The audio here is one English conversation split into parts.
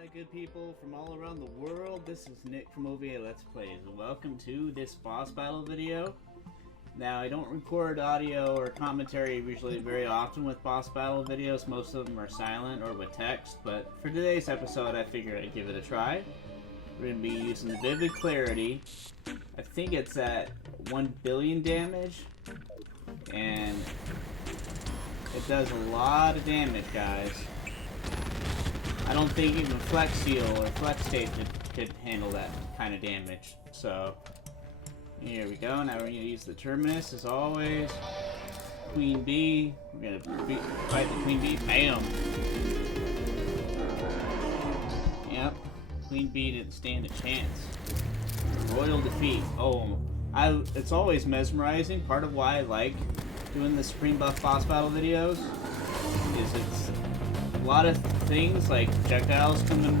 Hi good people from all around the world, this is Nick from OVA Let's Plays, and welcome to this boss battle video. Now, I don't record audio or commentary usually very often with boss battle videos. Most of them are silent or with text, but for today's episode I figured I'd give it a try. We're going to be using the Vivid Clarity. I think it's at 1 billion damage, and it does a lot of damage, guys. I don't think even Flex Seal or Flex Tape could handle that kind of damage. So, here we go. Now we're going to use the Terminus as always. Queen Bee. We're going to fight the Queen Bee. Bam! Yep. Queen Bee didn't stand a chance. Royal defeat. Oh, it's always mesmerizing. Part of why I like doing the Supreme Buff boss battle videos is it's a lot of things like projectiles coming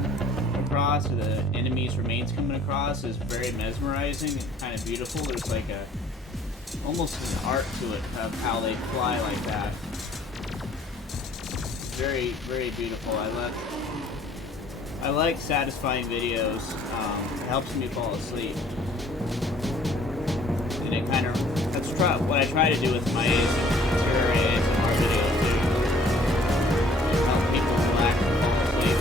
across or the enemy's remains coming across is very mesmerizing and kind of beautiful. There's like almost an art to it of how they fly like that. Very, very beautiful. I like satisfying videos. It helps me fall asleep. And it kind of, that's what I try to do with my Terraria ASMR videos too. Help people relax and fall asleep.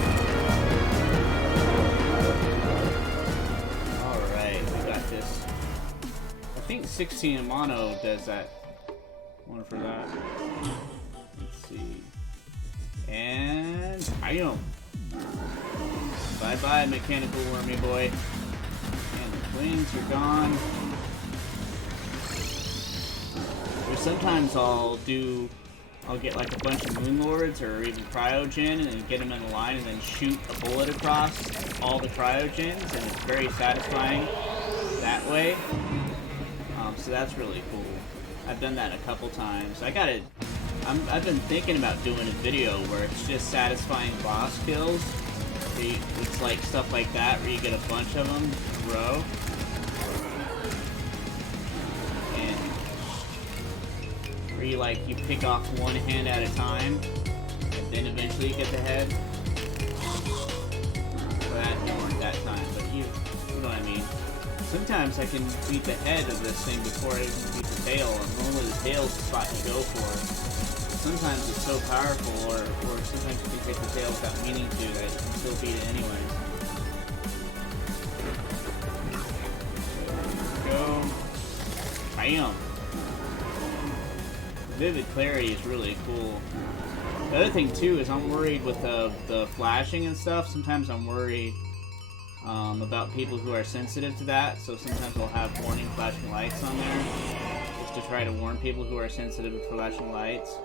Alright, we got this. I think 16 in mono does that one for that. Let's see. And bam! Bye-bye, mechanical wormy boy. And the wings are gone. Or sometimes I'll get like a bunch of moonlords or even cryogen and then get them in a line and then shoot a bullet across all the cryogens, and it's very satisfying that way. So that's really cool. I've done that a couple times. I've been thinking about doing a video where it's just satisfying boss kills. It's like stuff like that where you get a bunch of them in a row. And where you pick off one hand at a time and then eventually you get the head. Well, that didn't work that time, but you know what I mean. Sometimes I can beat the head of this thing before I even beat the tail, and normally the tail's the spot you go for. Sometimes it's so powerful, or sometimes you can take the tail without meaning to, that you can still beat it anyway. Go. Bam! Vivid Clarity is really cool. The other thing too is I'm worried with the flashing and stuff. Sometimes I'm worried about people who are sensitive to that, so sometimes I'll have warning flashing lights on there, just to try to warn people who are sensitive to flashing lights.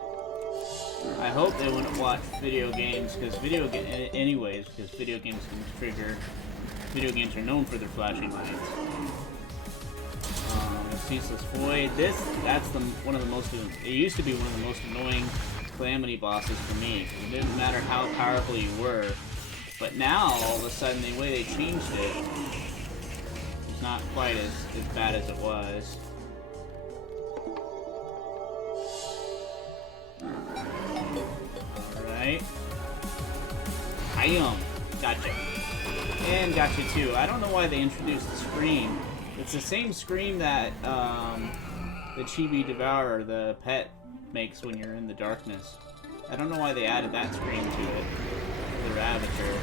I hope they wouldn't watch video games, because video games can trigger. Video games are known for their flashing lights. Ceaseless Void. That's one of the most. It used to be one of the most annoying Calamity bosses for me. It didn't matter how powerful you were, but now all of a sudden the way they changed it, it's not quite as bad as it was. Alright. Bam! Gotcha. And gotcha too. I don't know why they introduced the scream. It's the same scream that the Chibi Devourer, the pet, makes when you're in the darkness. I don't know why they added that scream to it. The Ravager.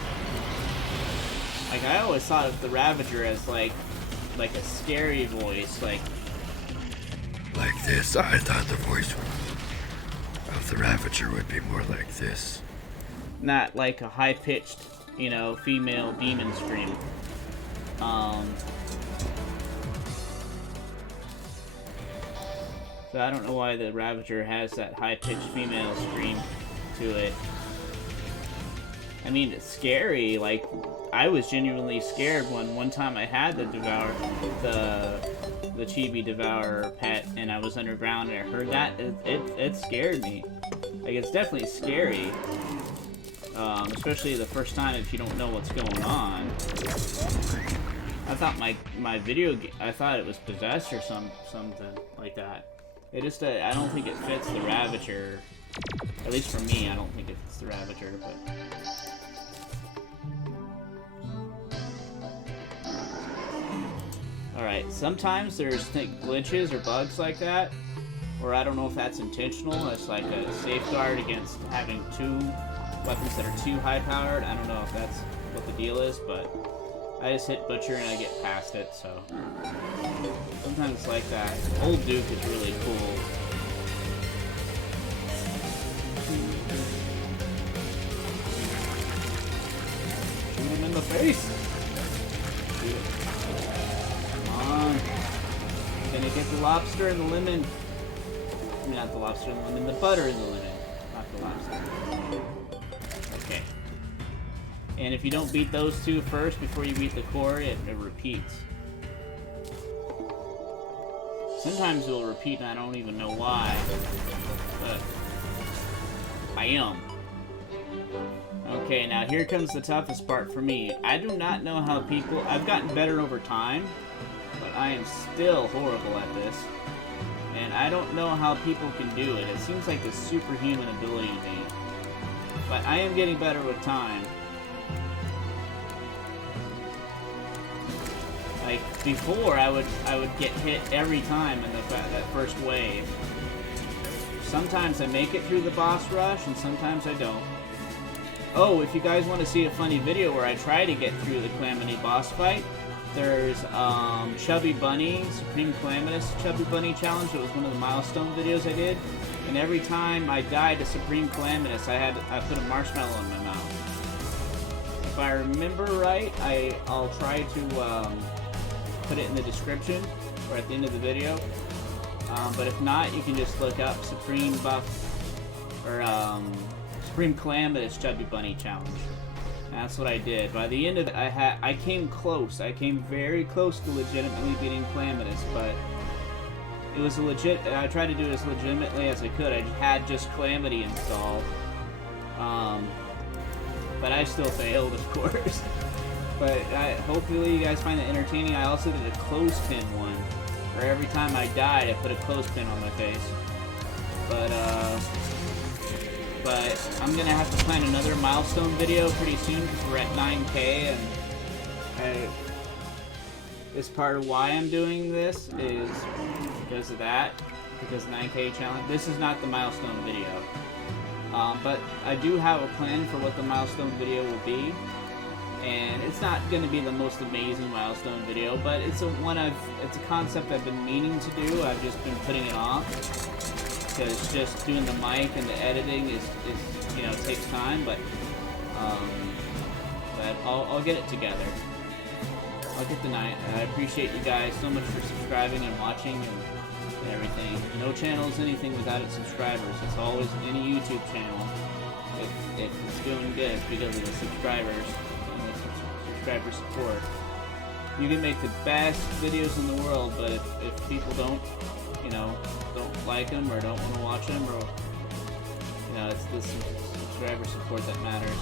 Like, I always thought of the Ravager as like a scary voice, like this. I thought the voice of the Ravager would be more like this. Not like a high-pitched, female demon scream. So I don't know why the Ravager has that high-pitched female scream to it. I mean, it's scary. Like, I was genuinely scared when one time I had the Chibi Devourer pet, and I was underground and I heard that. It scared me. Like, it's definitely scary. Especially the first time if you don't know what's going on. I thought my video game, I thought it was possessed or something like that. It just, I don't think it fits the Ravager. At least for me, I don't think it fits the Ravager, but sometimes there's glitches or bugs like that, or I don't know if that's intentional. It's like a safeguard against having 2 weapons that are too high powered. I don't know if that's what the deal is, but I just hit Butcher and I get past it, so sometimes it's like that. Old Duke is really cool. Shoot him in the face! Shoot it. Come on. Gonna get the lobster and the lemon. I mean, not the lobster and the lemon, the butter and the lemon. Not the lobster. Okay. And if you don't beat those 2 first before you beat the core, it repeats. Sometimes it will repeat and I don't even know why. But I am. Okay, now here comes the toughest part for me. I do not know how people... I've gotten better over time, but I am still horrible at this. And I don't know how people can do it. It seems like a superhuman ability to me. But I am getting better with time. Like, before, I would get hit every time in that first wave. Sometimes I make it through the boss rush, and sometimes I don't. Oh, if you guys want to see a funny video where I try to get through the Calamity boss fight, there's Chubby Bunny, Supreme Calamitas Chubby Bunny Challenge. It was one of the milestone videos I did. And every time I died to Supreme Calamitas, I put a marshmallow in my mouth. If I remember right, I'll try to put it in the description or at the end of the video. But if not, you can just look up Supreme Calamitas Chubby Bunny Challenge. That's what I did. By the end of it, I came close. I came very close to legitimately beating Calamitas, but it was I tried to do it as legitimately as I could. I had just Calamity installed. But I still failed, of course. But hopefully you guys find it entertaining. I also did a clothespin one, where every time I died, I put a clothespin on my face. But I'm gonna have to plan another milestone video pretty soon because we're at 9K, and this part of why I'm doing this is because of that, because 9K challenge. This is not the milestone video, but I do have a plan for what the milestone video will be. And it's not going to be the most amazing milestone video, but it's a concept I've been meaning to do. I've just been putting it off because just doing the mic and the editing is takes time. But I'll get it together. I'll get the night. I appreciate you guys so much for subscribing and watching and everything. No channel is anything without its subscribers. It's always any YouTube channel. If it's doing good, it's because of the subscribers. Subscriber support. You can make the best videos in the world, but if people don't like them or don't want to watch them, or it's the subscriber support that matters.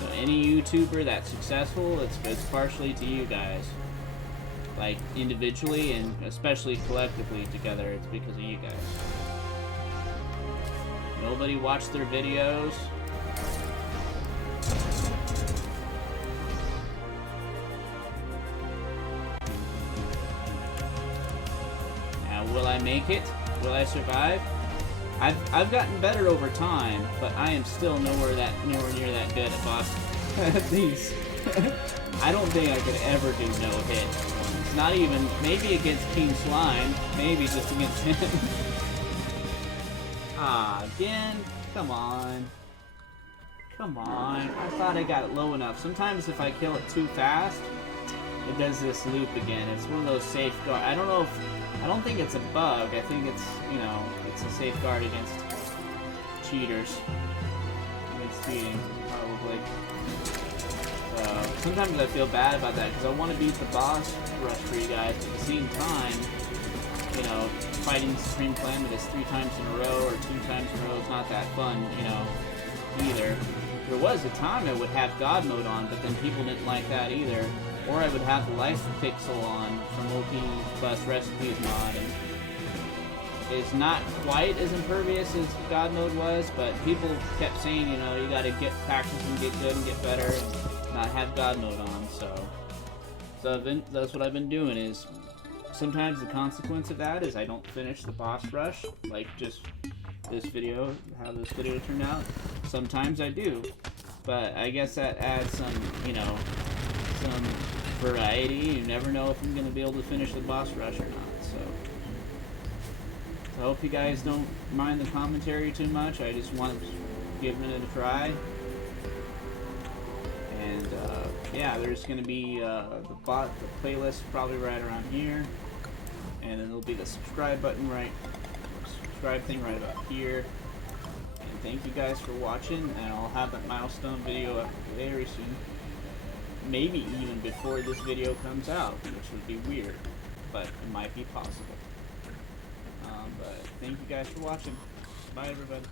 So any YouTuber that's successful, it's partially to you guys. Like individually and especially collectively together, it's because of you guys. Nobody watched their videos. Now, will I make it? Will I survive? I've gotten better over time, but I am still nowhere near that good at boss these. I don't think I could ever do no hit. It's not even maybe against King Slime, maybe just against him. Ah, again? Come on. Come on. I thought I got it low enough. Sometimes if I kill it too fast, it does this loop again. It's one of those safeguards. I don't think it's a bug. I think it's, it's a safeguard against cheaters. Against cheating, probably. So, sometimes I feel bad about that because I want to beat the boss rush for you guys, but at the same time, fighting Supreme Calamitas 3 times in a row or 2 times in a row is not that fun, either. There was a time I would have God mode on, but then people didn't like that either. Or I would have the Life Pixel on from OP Plus Recipes mod, and is not quite as impervious as God mode was, but people kept saying, you know, you gotta get practice and get good and get better and not have God mode on, so that's what I've been doing. Is sometimes the consequence of that is I don't finish the boss rush, like just this video, how this video turned out. Sometimes I do, but I guess that adds some, you know, some variety. You never know if I'm gonna be able to finish the boss rush or not, so I hope you guys don't mind the commentary too much. I just want to give it a try. And yeah, there's going to be the playlist probably right around here. And then there'll be the subscribe thing right about here. And thank you guys for watching. And I'll have that milestone video up very soon. Maybe even before this video comes out, which would be weird, but it might be possible. But thank you guys for watching. Bye, everybody.